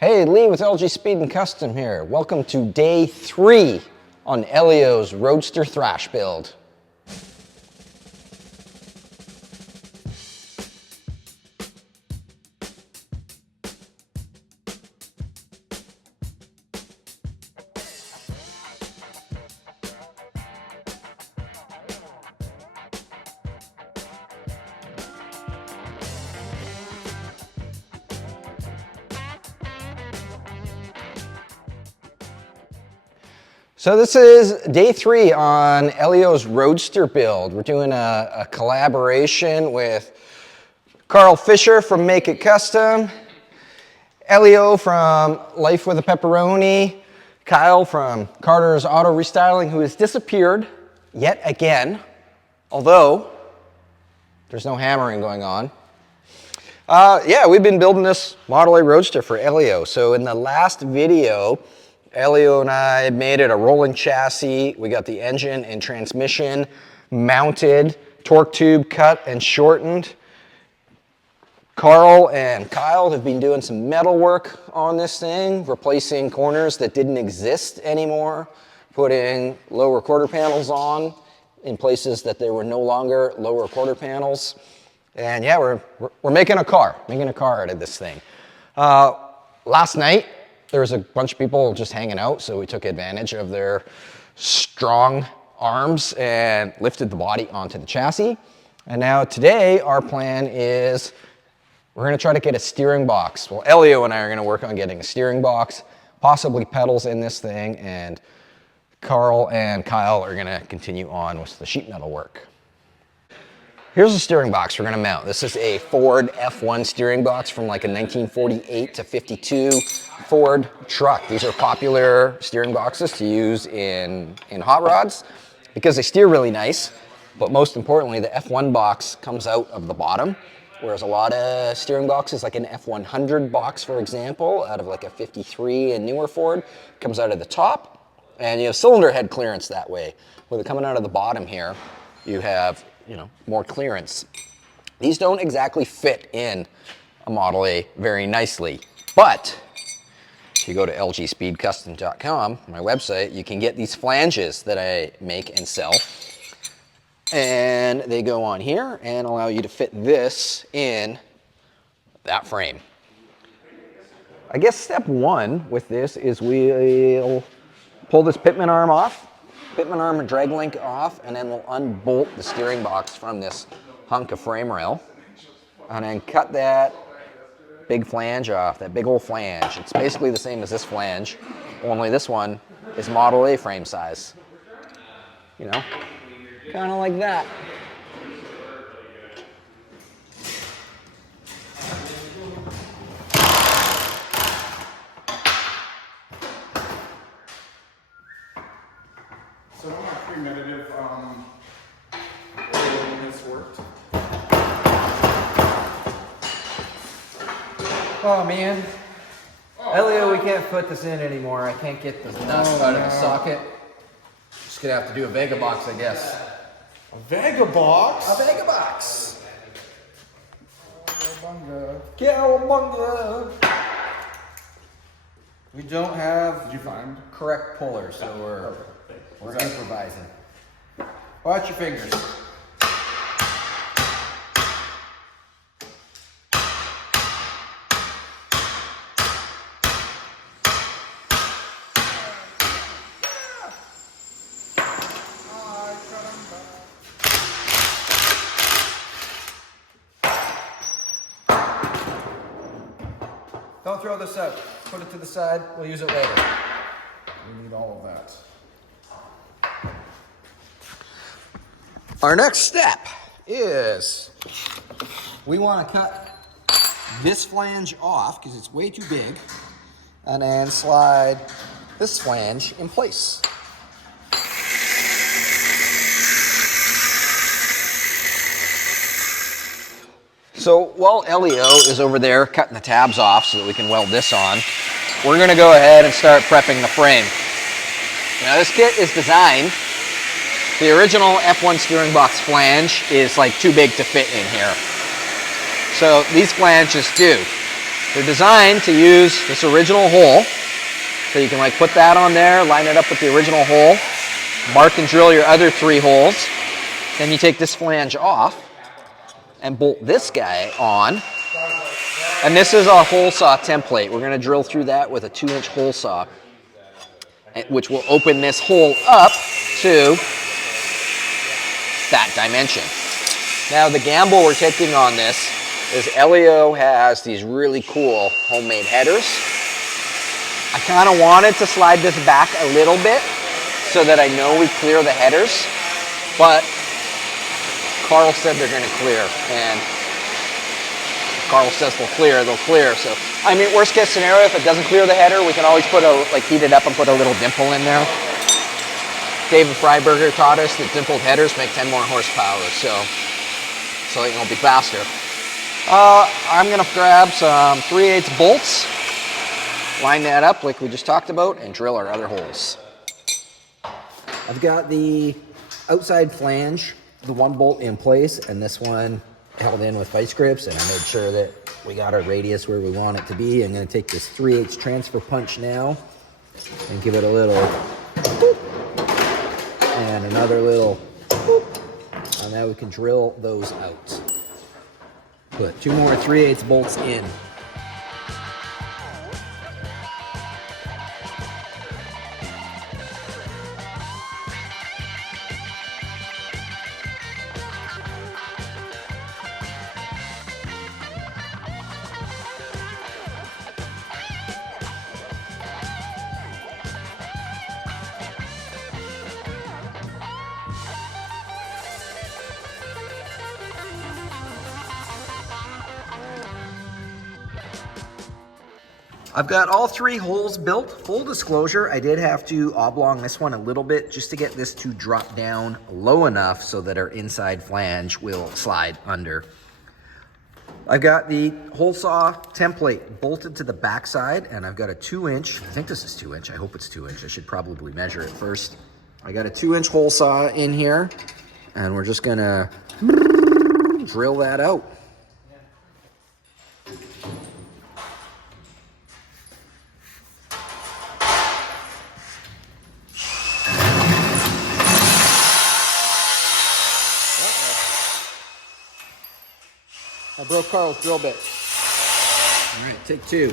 Hey, Lee with LG Speed and Custom here. Welcome to day 3 on Elio's Roadster Thrash build. So this is day 3 on Elio's Roadster build. We're doing a collaboration with Karl Fisher from Make It Custom, Elio from Life with a Pepperoni, Kyle from Carter's Auto Restyling, who has disappeared yet again, although there's no hammering going on. Yeah, we've been building this Model A Roadster for Elio. So in the last video, Elio and I made it a rolling chassis. We got the engine and transmission mounted, torque tube cut and shortened. Karl and Kyle have been doing some metal work on this thing, replacing corners that didn't exist anymore, putting lower quarter panels on in places that there were no longer lower quarter panels. And yeah, we're making a car out of this thing. Last night, there was a bunch of people just hanging out, so we took advantage of their strong arms and lifted the body onto the chassis. And now today, our plan is we're gonna try to get a steering box. Well, Elio and I are gonna work on getting a steering box, possibly pedals in this thing, and Karl and Kyle are gonna continue on with the sheet metal work. Here's the steering box we're gonna mount. This is a Ford F1 steering box from like a 1948 to 52 Ford truck. These are popular steering boxes to use in hot rods because they steer really nice, but most importantly, the F1 box comes out of the bottom, whereas a lot of steering boxes, like an F100 box, for example, out of like a 53 and newer Ford, comes out of the top, and you have cylinder head clearance that way. With it coming out of the bottom here, you have more clearance. These don't exactly fit in a Model A very nicely, but if you go to lgspeedcustom.com, my website, you can get these flanges that I make and sell, and they go on here and allow you to fit this in that frame. I guess step 1 with this is we'll pull this Pitman arm off, Pitman arm and drag link off, and then we'll unbolt the steering box from this hunk of frame rail, and then cut that big flange off, that big old flange. It's basically the same as this flange, only this one is Model A frame size. Kind of like that. So I don't have premeditative when this worked. Oh man. Elio, we can't put this in anymore. I can't get the nuts out of the socket. Just gonna have to do a Vega box, I guess. A Vega box? A Vega box! Cowabunga. Cowabunga! We don't have Did you find? correct pullers, so we're improvising. Watch your fingers. Don't throw this out. Put it to the side. We'll use it later. We need all of that. Our next step is we want to cut this flange off because it's way too big, and then slide this flange in place. So while Elio is over there cutting the tabs off so that we can weld this on, we're going to go ahead and start prepping the frame. Now this kit is designed, the original F1 steering box flange is like too big to fit in here. So these flanges do. They're designed to use this original hole. So you can like put that on there, line it up with the original hole, mark and drill your other 3 holes. Then you take this flange off and bolt this guy on. And this is our hole saw template. We're gonna drill through that with a 2-inch hole saw, which will open this hole up to that dimension. Now the gamble we're taking on this is Elio has these really cool homemade headers. I kind of wanted to slide this back a little bit so that I know we clear the headers, but Karl said they're going to clear, and Karl says they'll clear, they'll clear. So, I mean, worst case scenario, if it doesn't clear the header, we can always put a, like, heat it up and put a little dimple in there. David Freiberger taught us that dimpled headers make 10 more horsepower, so it'll be faster. I'm going to grab some 3/8 bolts, line that up like we just talked about, and drill our other holes. I've got the outside flange, the 1 bolt in place, and this one held in with vice grips, and I made sure that we got our radius where we want it to be. I'm going to take this 3/8 transfer punch now and give it a little boop, and another little boop, and now we can drill those out. Put 2 more 3/8 bolts in. I've got all 3 holes built. Full disclosure, I did have to oblong this one a little bit just to get this to drop down low enough so that our inside flange will slide under. I've got the hole saw template bolted to the backside, and I've got a 2-inch, I think this is 2-inch, I hope it's 2-inch, I should probably measure it first. I got a 2-inch hole saw in here, and we're just gonna drill that out. I broke Karl's drill bit. All right, take 2.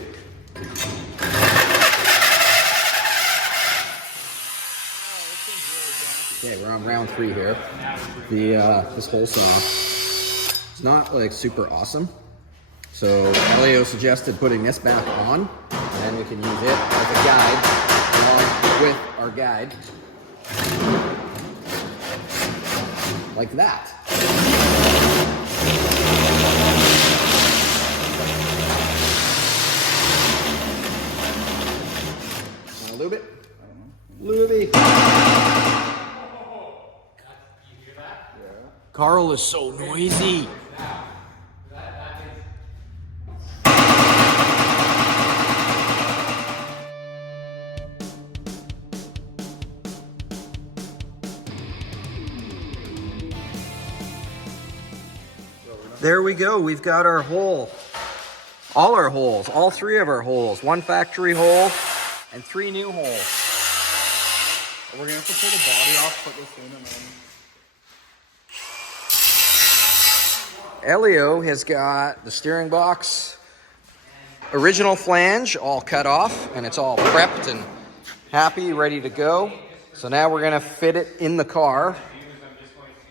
Okay, we're on round 3 here. This hole saw is not like super awesome. So Elio suggested putting this back on, and then we can use it as a guide along with our guide. Like that. Lube it. Lube. Karl is so noisy. There we go. We've got our hole. All our holes. All 3 of our holes. 1 factory hole and 3 new holes. We're gonna have to pull the body off, put this in, and then Elio has got the steering box, original flange, all cut off, and it's all prepped and happy, ready to go. So now we're gonna fit it in the car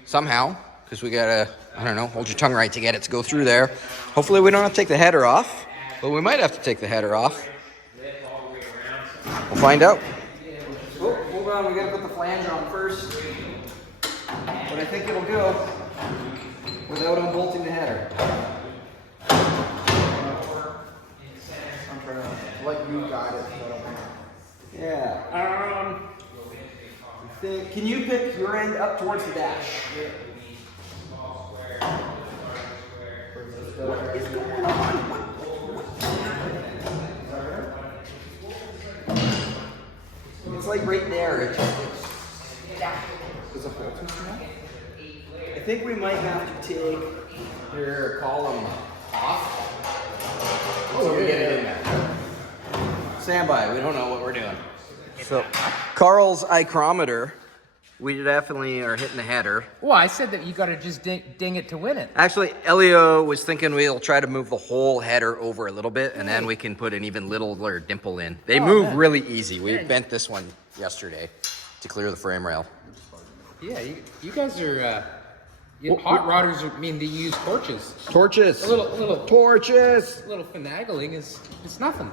somehow, because we gotta, I don't know, hold your tongue right to get it to go through there. Hopefully we don't have to take the header off, but we might have to take the header off. We'll find out. Oh, hold on, we gotta put the flange on first. But I think it'll go without unbolting the header. I'm trying to let you guide it. Yeah. I think, can you pick your end up towards the dash? What is going on? It's like right there. It's Is it full too small? I think we might have to take your column off. until we get it in there. Stand by, we don't know what we're doing. So, Karl's ichrometer, we definitely are hitting the header. Well, I said that you got to just ding it to win it. Actually, Elio was thinking we'll try to move the whole header over a little bit, and then we can put an even littler dimple in. They move really easy. We bent this one yesterday to clear the frame rail. Yeah, you guys are... hot rodders mean they use torches. Torches. A little torches. A little finagling is nothing.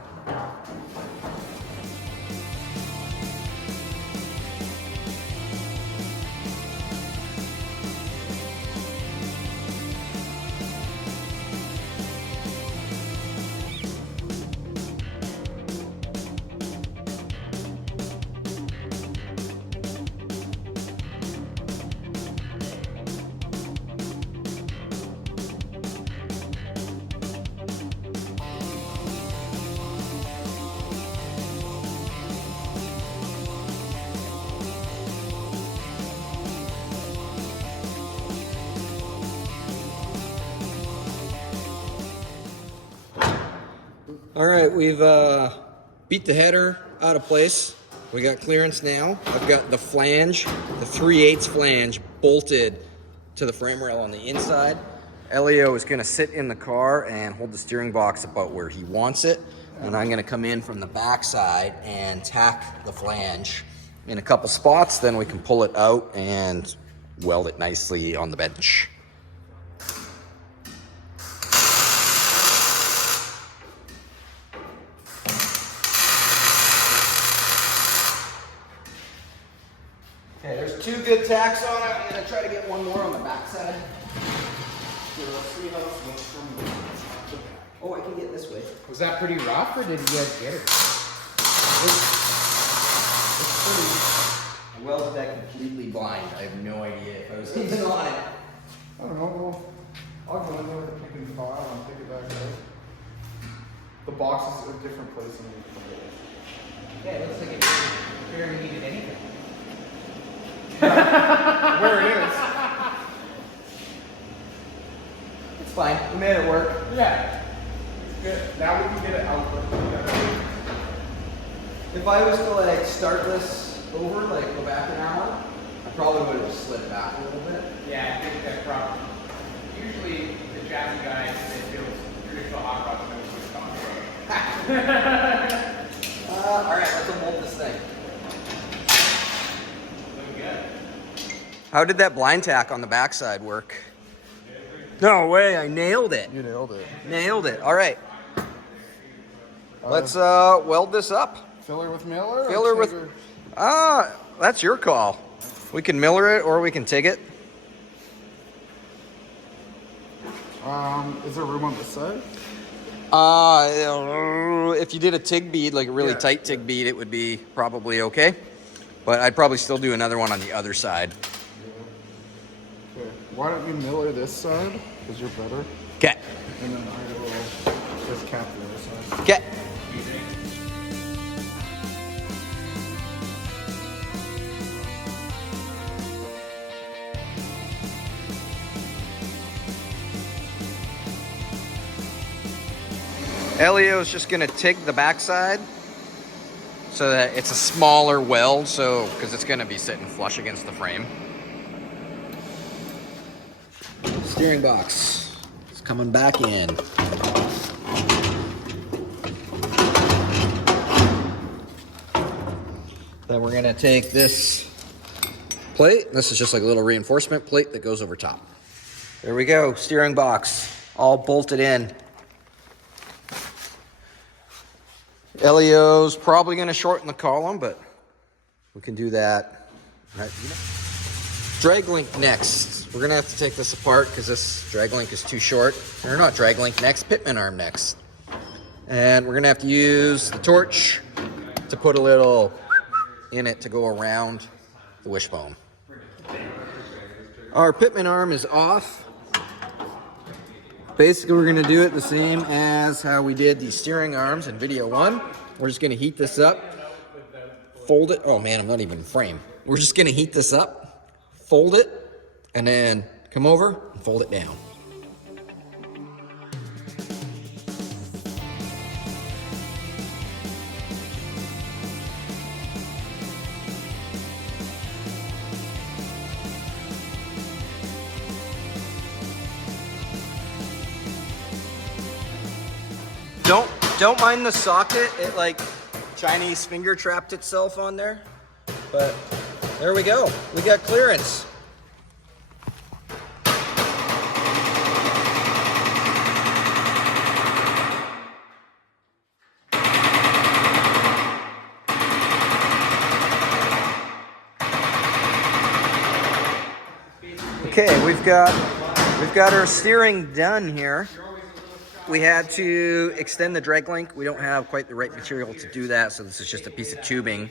All right, we've beat the header out of place. We got clearance now. I've got the flange, the 3/8 flange bolted to the frame rail on the inside. Elio is gonna sit in the car and hold the steering box about where he wants it. And I'm gonna come in from the back side and tack the flange in a couple spots. Then we can pull it out and weld it nicely on the bench. Okay, there's 2 good tacks on it. I'm gonna try to get one more on the back side. Oh, I can get this way. Was that pretty rough, or did you guys get it? It's pretty. I welded that completely blind. I have no idea if I was even on it. I don't know. I'll go in there with a pick and file and pick it back out. The box is a different place than Yeah, it looks like it barely needed anything. where it is. It's fine. We made it work. Yeah. Good. Now we can get it out. If I was to like start this over, like go back an hour, I probably would have just slid it back a little bit. Yeah, I think that's probably. Usually the chassis guys, they build traditional hot rods and those talk All right, let's unbolt this thing. Looking good. How did that blind tack on the backside work? No way, I nailed it. You nailed it. Nailed it. All right. Let's weld this up. Filler with Miller? Filler with... that's your call. We can miller it or we can TIG it. Is there room on this side? If you did a TIG bead, like a really tight TIG bead, it would be probably okay. But I'd probably still do another one on the other side. Okay. Why don't you miller this side? Because you're better. Okay. And then I will just cap the other side. Okay. Elio's just gonna TIG the backside so that it's a smaller weld, so because it's gonna be sitting flush against the frame. Steering box is coming back in. Then we're gonna take this plate. This is just like a little reinforcement plate that goes over top. There we go, steering box all bolted in. Elio's probably gonna shorten the column, but we can do that. Right. Drag link next. We're gonna have to take this apart because this drag link is too short. Or not drag link next, Pitman arm next. And we're gonna have to use the torch to put a little in it to go around the wishbone. Our Pitman arm is off. Basically, we're gonna do it the same as how we did the steering arms in video 1. We're just gonna heat this up, fold it. Oh man, I'm not even in frame. We're just gonna heat this up, fold it, and then come over and fold it down. Don't mind the socket. It like Chinese finger trapped itself on there. But there we go. We got clearance. Okay, we've got our steering done here. We had to extend the drag link. We don't have quite the right material to do that, so this is just a piece of tubing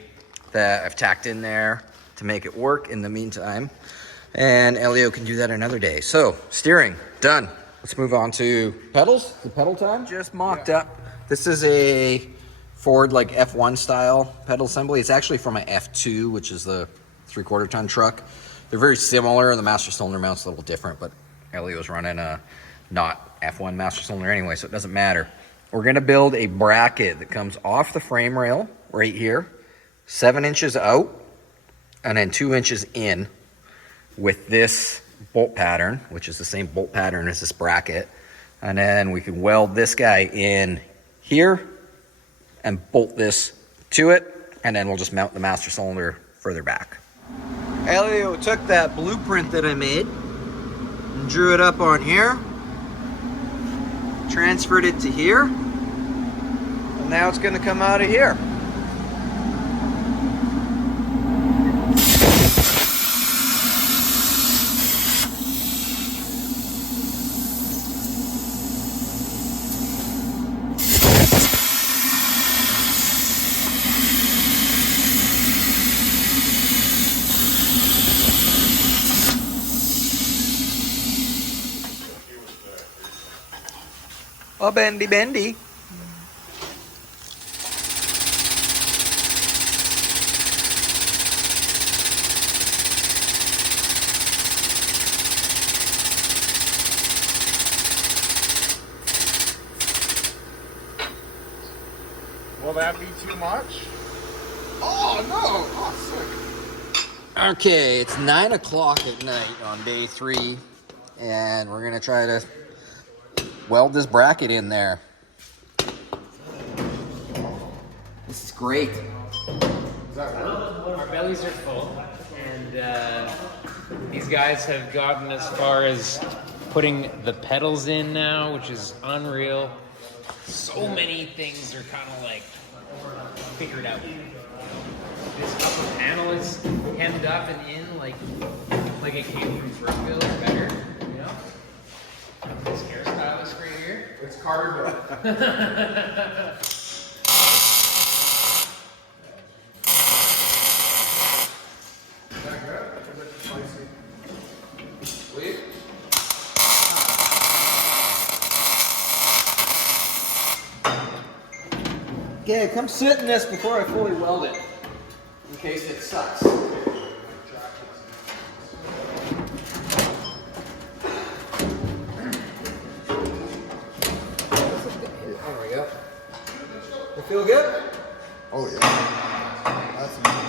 that I've tacked in there to make it work in the meantime. And Elio can do that another day. So, steering, done. Let's move on to pedals. The pedal time just mocked up. This is a Ford like F1 style pedal assembly. It's actually from an F2, which is the 3/4 ton truck. They're very similar. The master cylinder mount's a little different, but Elio's running a not F1 master cylinder anyway, so it doesn't matter. We're gonna build a bracket that comes off the frame rail right here, 7 inches out, and then 2 inches in with this bolt pattern, which is the same bolt pattern as this bracket. And then we can weld this guy in here and bolt this to it, and then we'll just mount the master cylinder further back. Elio took that blueprint that I made and drew it up on here, transferred it to here, and now it's going to come out of here. Oh, bendy, bendy. Will that be too much? Oh no! Oh, sick. Okay, it's 9 o'clock at night on day 3, and we're gonna try to weld this bracket in there. This is great. Our bellies are full, and these guys have gotten as far as putting the pedals in now, which is unreal. So many things are kind of like figured out. This upper panel is hemmed up and in like it came from Brookville or better, you know? This hairstyle is great here. It's carved up. Is that good? Or is it spicy? Sweet. Okay, come sit in this before I fully weld it, in case it sucks. There we go. You feel good? Oh yeah. That's amazing.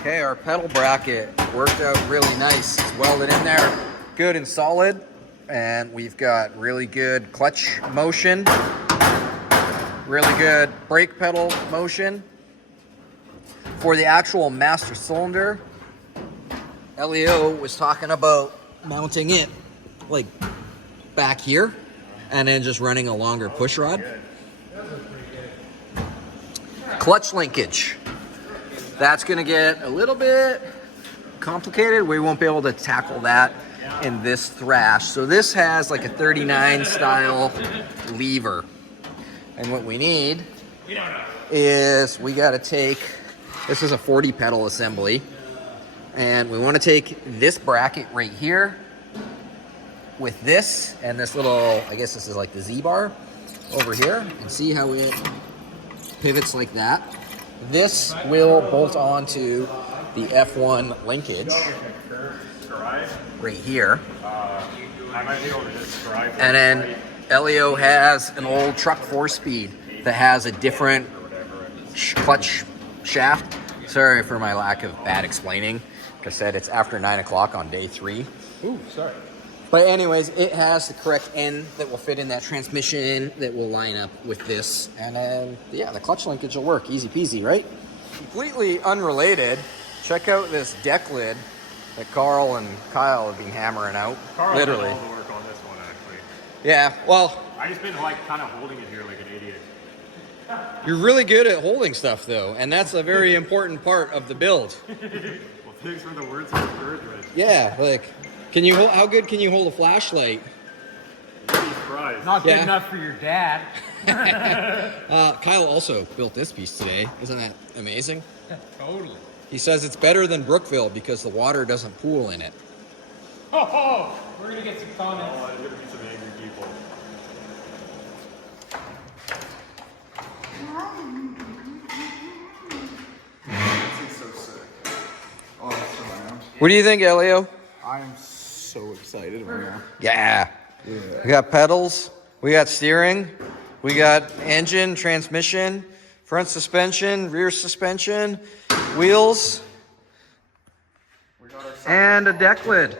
Okay, our pedal bracket worked out really nice. It's welded in there good and solid, and we've got really good clutch motion, really good brake pedal motion. For the actual master cylinder, Elio was talking about mounting it like back here and then just running a longer push rod. Clutch linkage. That's gonna get a little bit complicated. We won't be able to tackle that in this Thrash. So this has like a 39 style lever. And what we need is we got to take, this is a 40 pedal assembly, and we want to take this bracket right here with this and this little, I guess this is like the Z-bar over here, and see how it pivots like that. This will bolt onto the F1 linkage right here. And then Elio has an old truck 4-speed that has a different clutch shaft. Sorry for my lack of bad explaining. Like I said, it's after 9 o'clock on day 3. Ooh, sorry. But anyways, it has the correct end that will fit in that transmission that will line up with this. And then, yeah, the clutch linkage will work. Easy peasy, right? Completely unrelated, check out this deck lid that Karl and Kyle have been hammering out. Karl literally. did all the work on this one, actually. Yeah, well, I just been like kind of holding it here like an idiot. you're really good at holding stuff though, and that's a very important part of the build. Well, thanks for the words of encouragement. Yeah, like, can you hold, how good can you hold a flashlight? You'd be surprised. Not good Yeah. enough for your dad. Kyle also built this piece today. Isn't that amazing? Totally. He says it's better than Brookville because the water doesn't pool in it. Oh, we're gonna get some comments. Oh, there's gonna be some angry people. This is so sick. Oh, that's so loud. What do you think, Elio? I am so excited right now. Yeah. We got pedals, we got steering, we got engine, transmission, front suspension, rear suspension, wheels, We got our and a deck lid.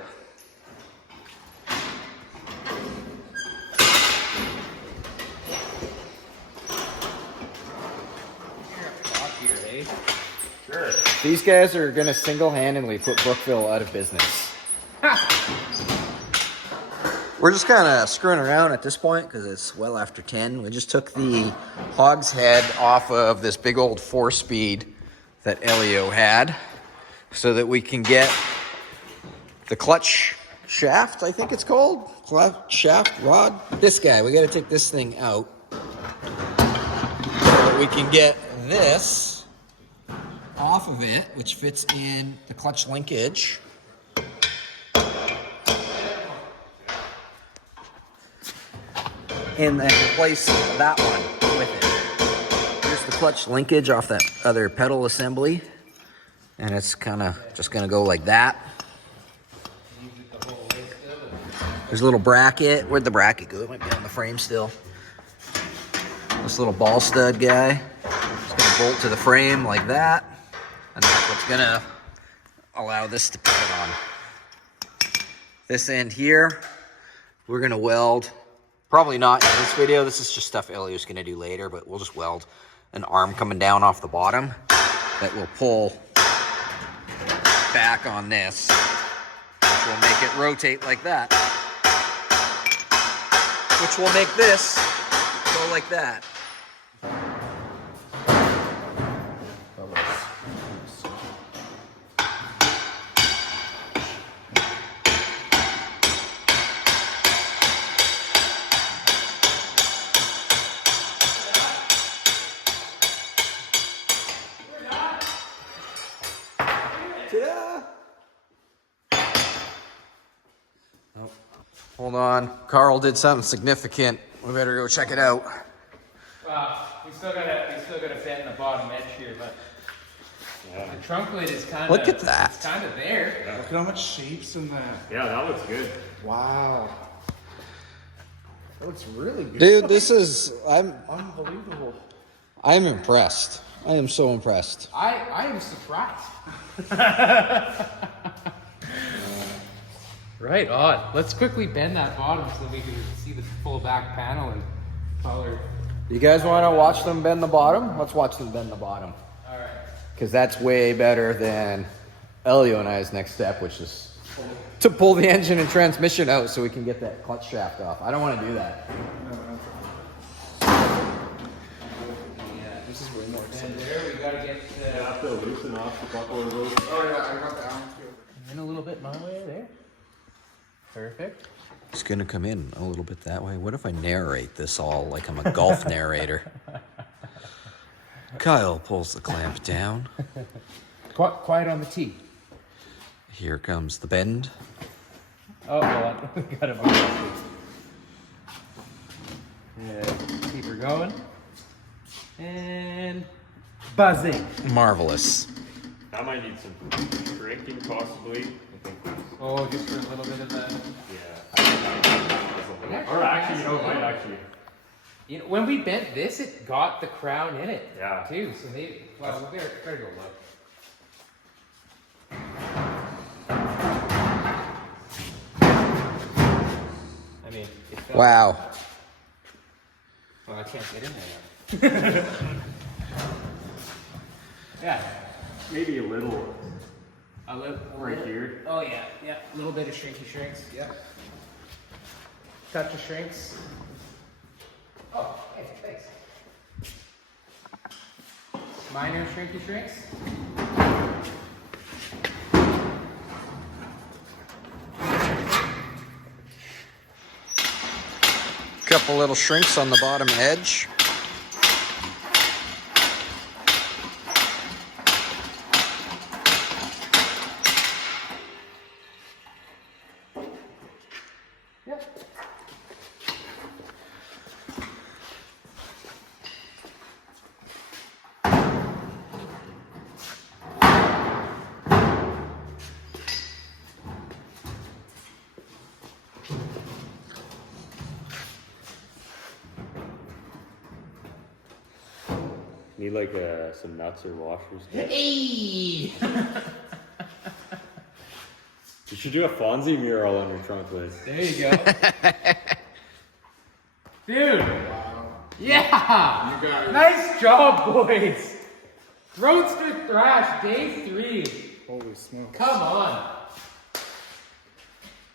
Sure. These guys are gonna single-handedly put Brookville out of business. We're just kind of screwing around at this point because it's well after 10. We just took the hogshead off of this big old 4-speed that Elio had so that we can get the clutch shaft, I think it's called. Clutch shaft rod. This guy, we got to take this thing out so that we can get this off of it, which fits in the clutch linkage. And then replace that one with it. Here's the clutch linkage off that other pedal assembly. And it's kind of just going to go like that. There's a little bracket. Where'd the bracket go? It might be on the frame still. This little ball stud guy. It's going to bolt to the frame like that. And that's what's going to allow this to pivot on. This end here, we're going to weld. Probably not in this video. This is just stuff Elio's going to do later, but we'll just weld an arm coming down off the bottom that will pull back on this, which will make it rotate like that, which will make this go like that. Hold on. Karl did something significant. We better go check it out. We still gotta bend the bottom edge here, but the trunk lid is kind of. Look at that. It's kind of there. Look at how much shapes in that. Yeah, that looks good. Wow. That looks really good. Dude, this is Unbelievable. I'm impressed. I am so impressed. I am surprised. Right on. Let's quickly bend that bottom so that we can see the full back panel and color. You guys want to watch them bend the bottom? Let's watch them bend the bottom. All right. Because that's way better than Elio and I's next step, which is to pull the engine and transmission out so we can get that clutch shaft off. I don't want to do that. This is way more exciting. And there we gotta get You have to loosen off a couple of those. Oh yeah, I got that one too. in a little bit my way there. Perfect. It's going to come in a little bit that way. What if I narrate this all like I'm a golf narrator? Kyle pulls the clamp down. Quiet on the T. Here comes the bend. Oh, well, we got it. Keep her going. And buzzing. Marvelous. That might need some shrinking possibly. I think that's, Oh, just for a little bit of the. yeah. Or actually, you know, it might actually. You know, when we bent this, it got the crown in it. Yeah. Too. So maybe. Well, we better go look. I mean, it felt. Wow. Well, I can't get in there. Yeah. Maybe a little A little. right here. Oh yeah, yeah. A little bit of shrinky shrinks. Yep. Touch of shrinks. Oh, hey, thanks. Minor shrinky shrinks. Couple little shrinks on the bottom edge. Yep. Need like some nuts or washers. Hey! You should do a Fonzie mural on your trunk, Liz. There you go. Dude! Yeah! You got it. Nice job, boys! Roadster Thrash, day 3. Holy smokes. Come on.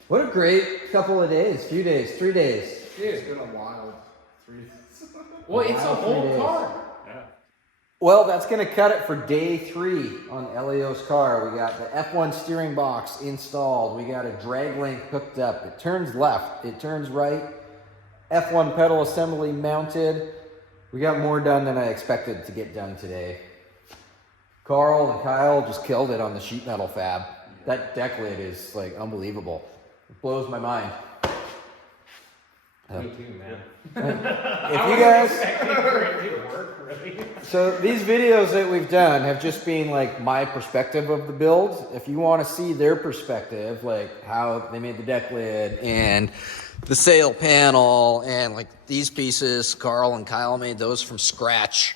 What a great couple of days, few days, 3 days. It's been a wild 3 Well, it's a Wild 3 whole days. car. Yeah. Well, that's going to cut it for day 3 on Elio's car. We got the F1 steering box installed. We got a drag link hooked up. It turns left. It turns right. F1 pedal assembly mounted. We got more done than I expected to get done today. Karl and Kyle just killed it on the sheet metal fab. That deck lid is like unbelievable. It blows my mind. Me too, man. If you guys... So these videos that we've done have just been like my perspective of the build. If you want to see their perspective, like how they made the deck lid and the sail panel and like these pieces, Karl and Kyle made those from scratch.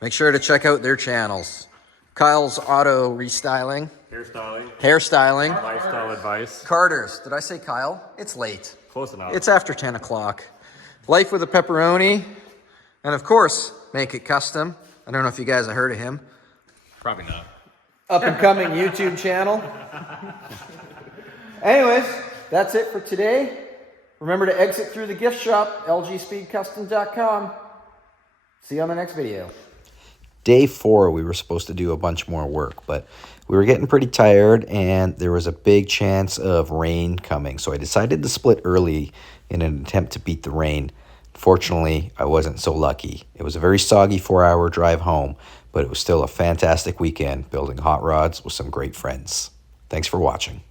Make sure to check out their channels. Kyle's auto restyling, Hairstyling. hairstyling. Lifestyle advice. Carter's, did I say Kyle? It's late. Close enough. It's after 10 o'clock. Life with a Pepperoni. And of course, Make It Custom. I don't know if you guys have heard of him. Probably not. Up and coming YouTube channel. Anyways, that's it for today. Remember to exit through the gift shop, lgspeedcustom.com. See you on the next video. Day 4, we were supposed to do a bunch more work, but we were getting pretty tired and there was a big chance of rain coming. So I decided to split early in an attempt to beat the rain. Fortunately, I wasn't so lucky. It was a very soggy 4-hour drive home, but it was still a fantastic weekend building hot rods with some great friends. Thanks for watching.